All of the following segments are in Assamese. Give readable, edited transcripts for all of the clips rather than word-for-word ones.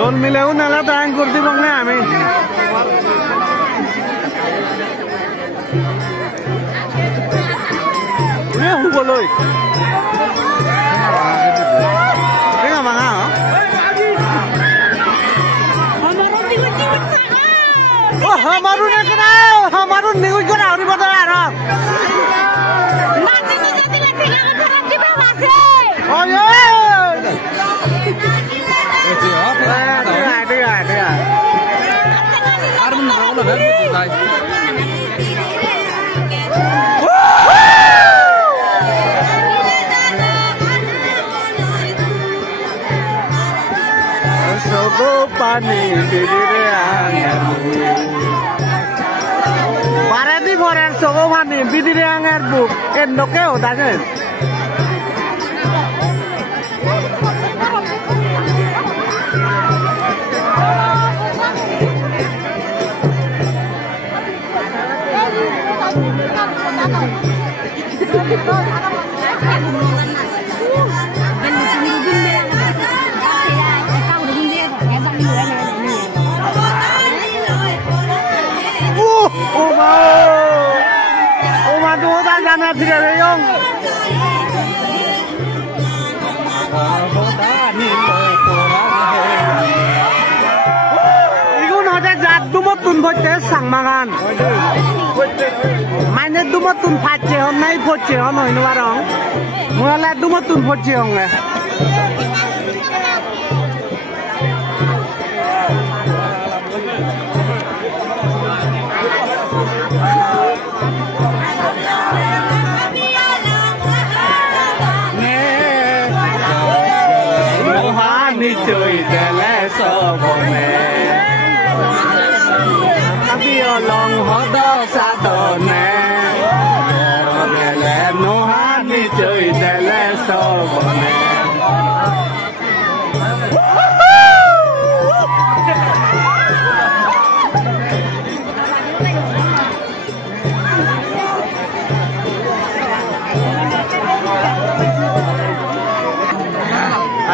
দোল মিলেও নালা টাইম করে দিব না আমি হুবলই ভাঙা हमारू ने कराओ हमारू न्यूज कराओ री बता यार नाचे तो जल्दी लेके लगा खराब की बात है ओए ऐसे हाथ है यार मन रहा ना है सबो पानी तेरे आंगन बारे दी भरे सबो पानी बिदिरे आंगन बुक एंडोके होता है Oma tuh tak jangan tidak leong. Iku nanti jatuh motun bocah sang makan. Mainnya tuh motun paceon naik paceon ini warong. Mulai tuh motun paceon le. Chơi để lẽ so bone, tapi orang hodo satu ne, để lẽ no hani chơi để lẽ so bone.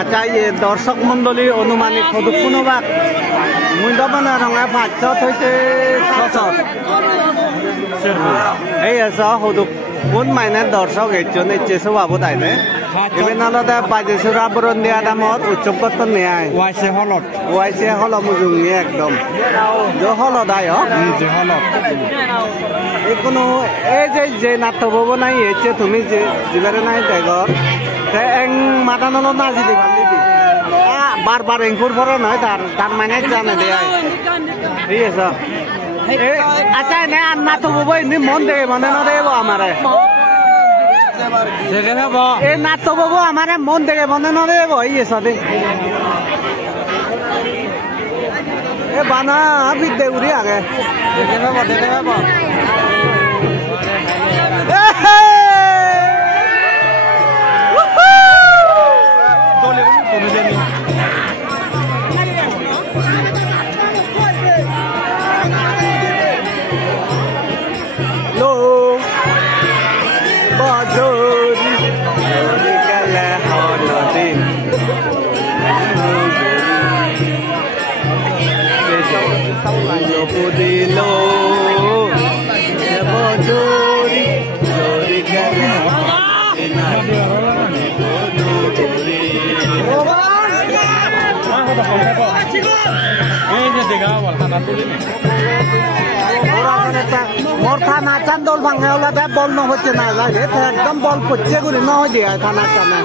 আচ্ছা এই দর্শক মণ্ডলী অনুমানিক সদুপূর্ণ ভাগ মূল্যবান রঙা ভাত হইতে এই আছে সদুপ কোন মাইনে দর্শক একজন চেষ্টা পাবো তাইলে এবার আলাদা বাজেশ্বর আবরণ দেওয়া দামত উৎসব করতে নেয় ওয়াইসে হল মুজুঙি একদম যে হল দায় হলত এই কোনো এই যে নাট্য পাবো নাই এসে তুমি যেবারে নাই দেখর এং মাথা নল নাচি দিবা দিদি বারবার এঙ্কুর ভরা নয় তার মানে জানে দেয় ঠিক আছে আচ্ছা এনে আর নাটক পাবো এমনি মন দেবে মনে না দেবো আমারে এই নাটক পাবো আমারে মন দেবে মনে না দেবো এই সাথে এ বানা বিদ্যে উড়ি আগে দেখে পাবো মোর থানা চান্দল ভাঙে ওলা দে বল ন হচ্ছে না লাগে একদম বল পড়ছে করে ন হয়ে যায় থানা চানা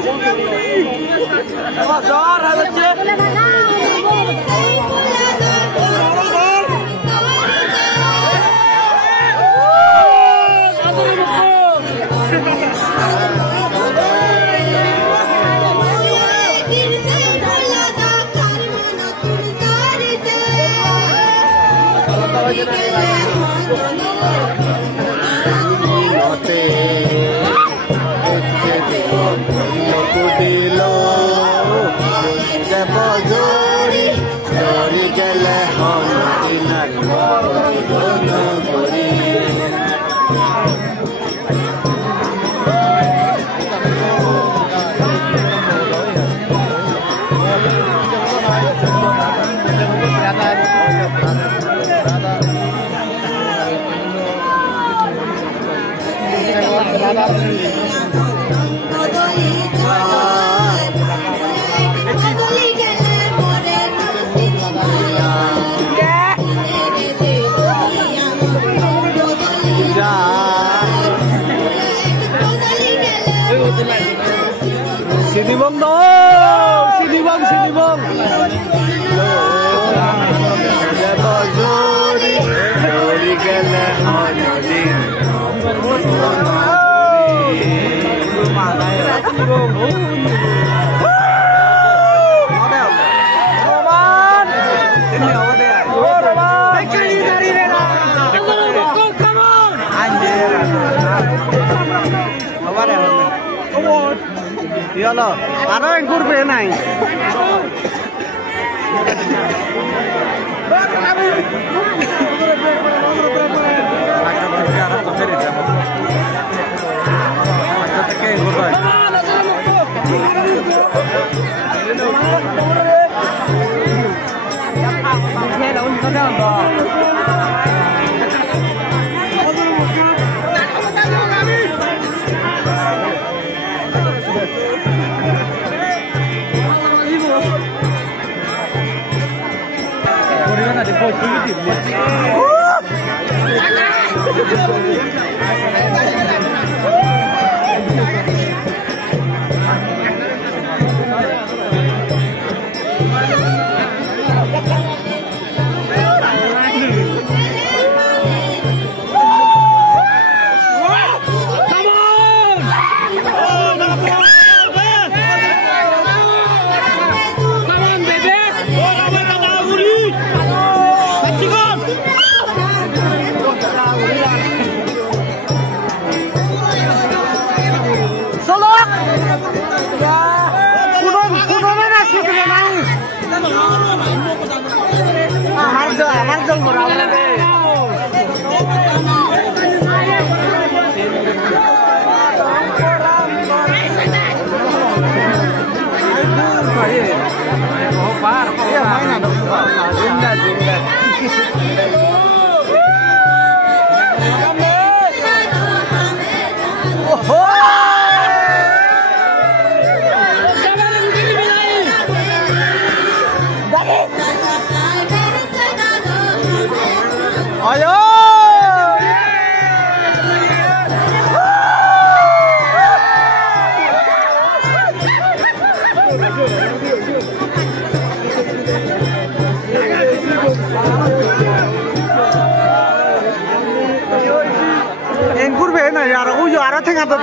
Sini bong dong, sini bong, sini bong. Iya loh, ada yang kurbe naik. Ayo. En kurbe na yara uyo ara tengah tu.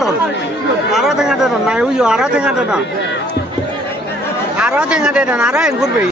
Ara tengah tu na uyo ara tengah tu. Ara tengah tu na ara en kurbe.